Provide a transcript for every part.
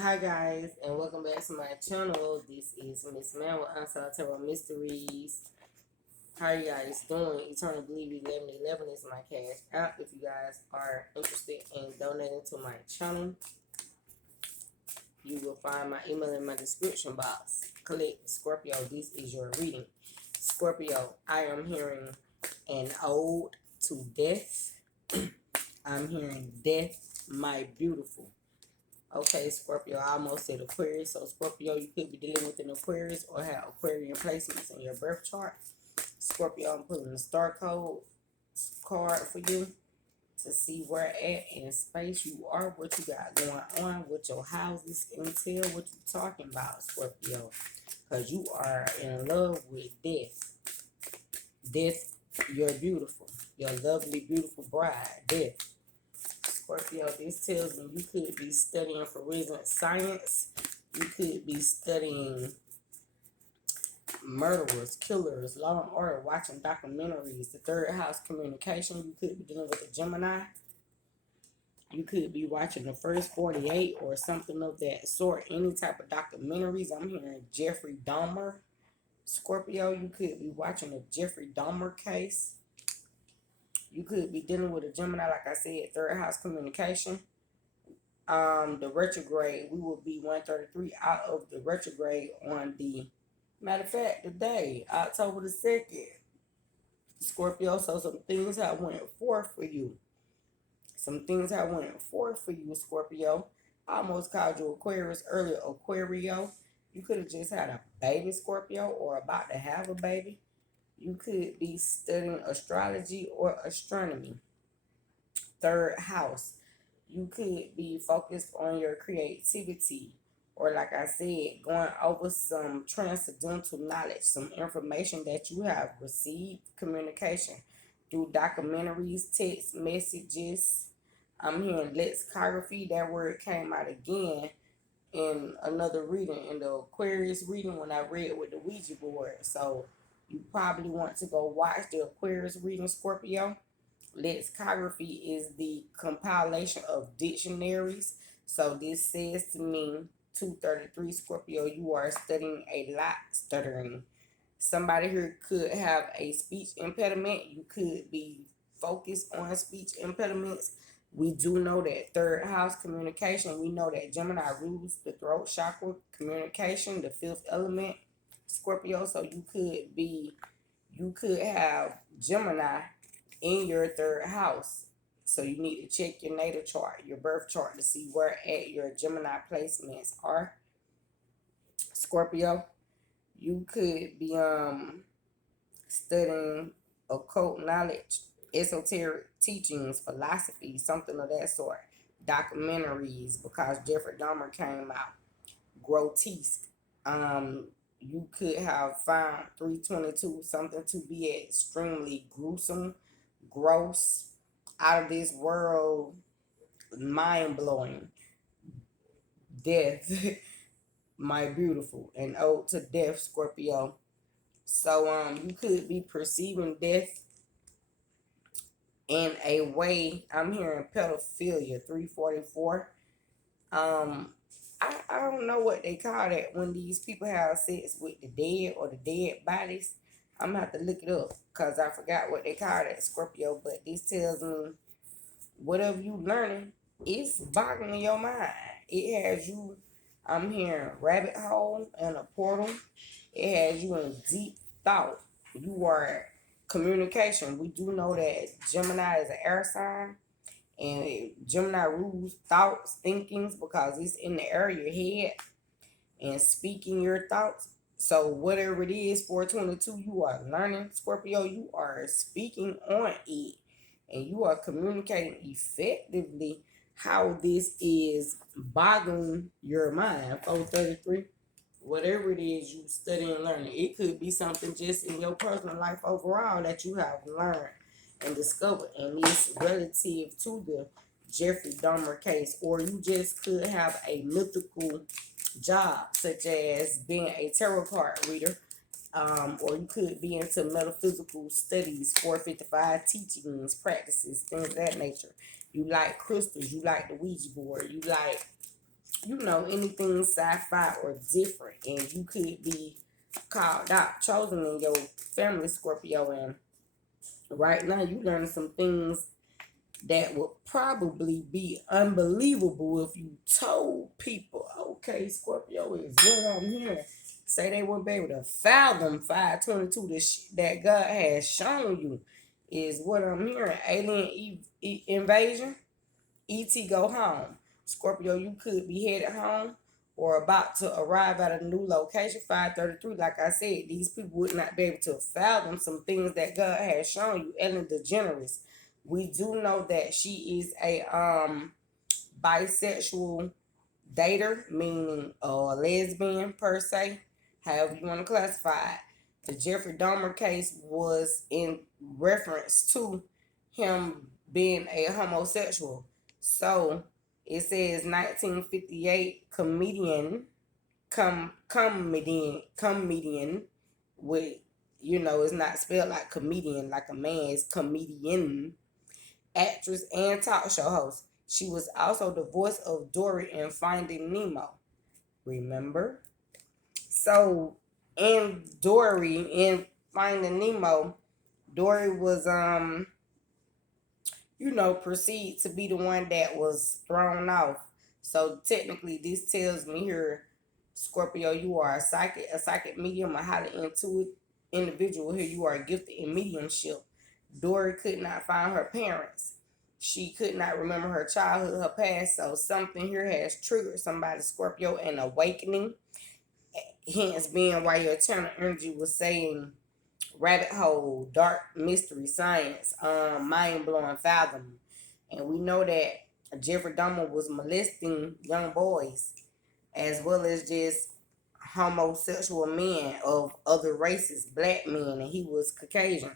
Hi guys, and welcome back to my channel. This is Miss Man with Unsolved Tarot Mysteries. How are you guys doing? Eternal Believe 1111 is my cash app. If you guys are interested in donating to my channel, you will find my email in my description box. Click Scorpio. This is your reading. Scorpio, I am hearing an ode to death. I'm hearing death, my beautiful. Okay, Scorpio, I almost said Aquarius. So, Scorpio, you could be dealing with an Aquarius or have Aquarian placements in your birth chart. Scorpio, I'm pulling the star code card for you to see where at in space you are, what you got going on, what your houses entail, what you talking about, Scorpio. Because you are in love with death. Death, you're beautiful. Your lovely, beautiful bride, death. Scorpio, this tells me you could be studying forensic science. You could be studying murderers, killers, law and order, watching documentaries. The third house, communication. You could be dealing with a Gemini. You could be watching the first 48 or something of that sort. Any type of documentaries. I'm hearing Jeffrey Dahmer. Scorpio, you could be watching a Jeffrey Dahmer case. You could be dealing with a Gemini, like I said, third house communication. The retrograde, we will be 133 out of the retrograde on the, matter of fact, the day, October the 2nd. Scorpio, so some things have went forth for you. Some things have went forth for you, Scorpio. I almost called you Aquarius earlier, Aquario. You could have just had a baby, Scorpio, or about to have a baby. You could be studying astrology or astronomy. Third house, you could be focused on your creativity, or like I said, going over some transcendental knowledge, some information that you have received, communication through documentaries, text messages. I'm hearing lexicography. That word came out again in another reading, in the Aquarius reading when I read with the Ouija board. So you probably want to go watch the Aquarius reading, Scorpio. Lexicography is the compilation of dictionaries. So this says to me, 233 Scorpio, you are studying a lot, stuttering. Somebody here could have a speech impediment. You could be focused on speech impediments. We do know that third house communication. We know that Gemini rules the throat chakra, communication, the fifth element, Scorpio. So you could have Gemini in your third house. So you need to check your natal chart, your birth chart, to see where at your Gemini placements are. Scorpio, you could be studying occult knowledge, esoteric teachings, philosophy, something of that sort. Documentaries, because Jeffrey Dahmer came out. Grotesque. You could have found 322 something to be extremely gruesome, gross, out of this world, mind blowing. Death, my beautiful, and ode to death, Scorpio. So you could be perceiving death in a way. I'm hearing pedophilia, 344. I don't know what they call that when these people have sex with the dead or the dead bodies. I'm gonna have to look it up because I forgot what they call that, Scorpio. But this tells me whatever you learning is boggling your mind. It has you, I'm hearing rabbit hole and a portal. It has you in deep thought. You are communication. We do know that Gemini is an air sign. And Gemini rules thoughts, thinkings, because it's in the air of your head and speaking your thoughts. So whatever it is, 422, you are learning, Scorpio, you are speaking on it. And you are communicating effectively how this is boggling your mind. 433, whatever it is you study and learn, it could be something just in your personal life overall that you have learned and discovered, and it's relative to the Jeffrey Dahmer case, or you just could have a mythical job, such as being a tarot card reader, or you could be into metaphysical studies, 455 teachings, practices, things of that nature. You like crystals, you like the Ouija board, you like you know, anything sci-fi or different, and you could be called out, chosen in your family, Scorpio. And right now, you learning some things that would probably be unbelievable if you told people, okay, Scorpio is what I'm hearing. Say they wouldn't be able to fathom 522, that God has shown you is what I'm hearing. Alien invasion, ET go home. Scorpio, you could be headed home or about to arrive at a new location. 533, like I said, these people would not be able to fathom some things that God has shown you. Ellen DeGeneres, we do know that she is a bisexual dater, meaning a lesbian per se, however you want to classify it. The Jeffrey Dahmer case was in reference to him being a homosexual. So it says 1958 comedian with, you know, it's not spelled like comedian like a man, it's comedian, actress and talk show host. She was also the voice of Dory in Finding Nemo. Remember? So in Dory in Finding Nemo, Dory was you know, perceived to be the one that was thrown off. So technically this tells me here, Scorpio, you are a psychic medium, a highly intuitive individual. Here you are gifted in mediumship. Dory could not find her parents. She could not remember her childhood, her past. So something here has triggered somebody, Scorpio, an awakening. Hence being why your eternal energy was saying rabbit hole, dark mystery, science, mind blowing, fathom. And we know that Jeffrey Dahmer was molesting young boys as well as just homosexual men of other races, black men, and he was Caucasian.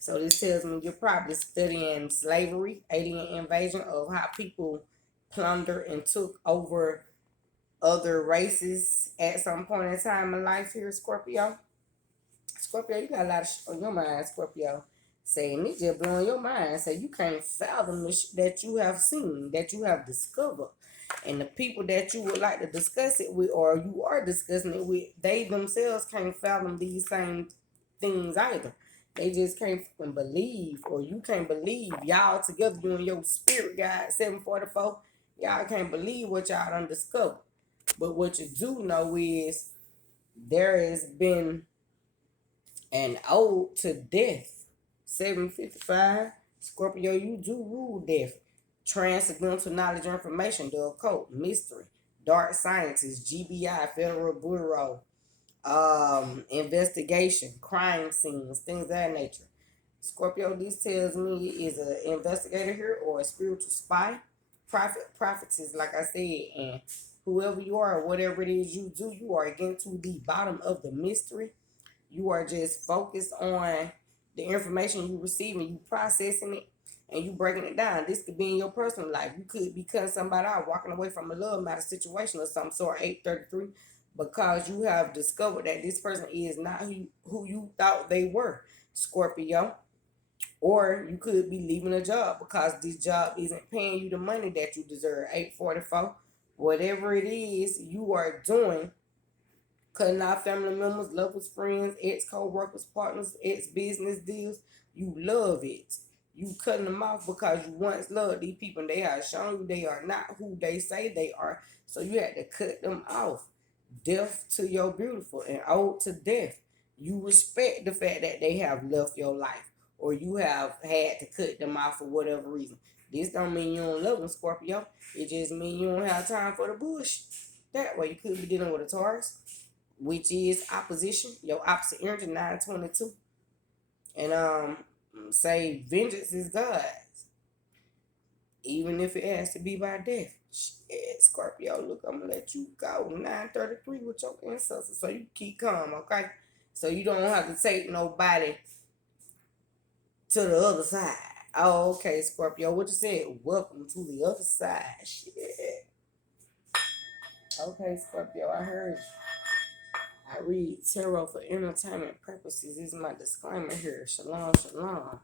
So this tells me you're probably studying slavery, alien invasion, of how people plundered and took over other races at some point in time in life here, Scorpio. Scorpio, you got a lot of shit on your mind, Scorpio. Saying it just blowing your mind. Say you can't fathom the that you have seen, that you have discovered. And the people that you would like to discuss it with, or you are discussing it with, they themselves can't fathom these same things either. They just can't fucking believe, or you can't believe y'all together doing your spirit guide 744. Y'all can't believe what y'all done discovered. But what you do know is there has been an ode to death. 755. Scorpio, you do rule death. Transcendental knowledge or information, the occult, mystery, dark sciences, GBI, Federal Bureau, investigation, crime scenes, things of that nature. Scorpio, this tells me is an investigator here or a spiritual spy. Prophetess, like I said, and whoever you are, whatever it is you do, you are getting to the bottom of the mystery. You are just focused on the information you receiving, you processing it, and you breaking it down. This could be in your personal life. You could be cutting somebody out, walking away from a love matter situation or some sort, 833, because you have discovered that this person is not who you thought they were, Scorpio. Or you could be leaving a job because this job isn't paying you the money that you deserve, 844. Whatever it is you are doing, cutting out family members, lovers, friends, ex co-workers, partners, ex business deals. You love it. You cutting them off because you once loved these people and they have shown you they are not who they say they are. So you had to cut them off. Death to your beautiful and ode to death. You respect the fact that they have left your life or you have had to cut them off for whatever reason. This don't mean you don't love them, Scorpio. It just means you don't have time for the bush. That way you could be dealing with a Taurus, which is opposition, your opposite energy, 922. And say vengeance is God's, even if it has to be by death. Shit, Scorpio, look, I'm gonna let you go 933 with your ancestors so you keep calm, okay? So you don't have to take nobody to the other side. Oh, okay, Scorpio, what you said? Welcome to the other side. Shit. Okay, Scorpio, I heard you. I read tarot for entertainment purposes. This is my disclaimer here. Shalom, shalom.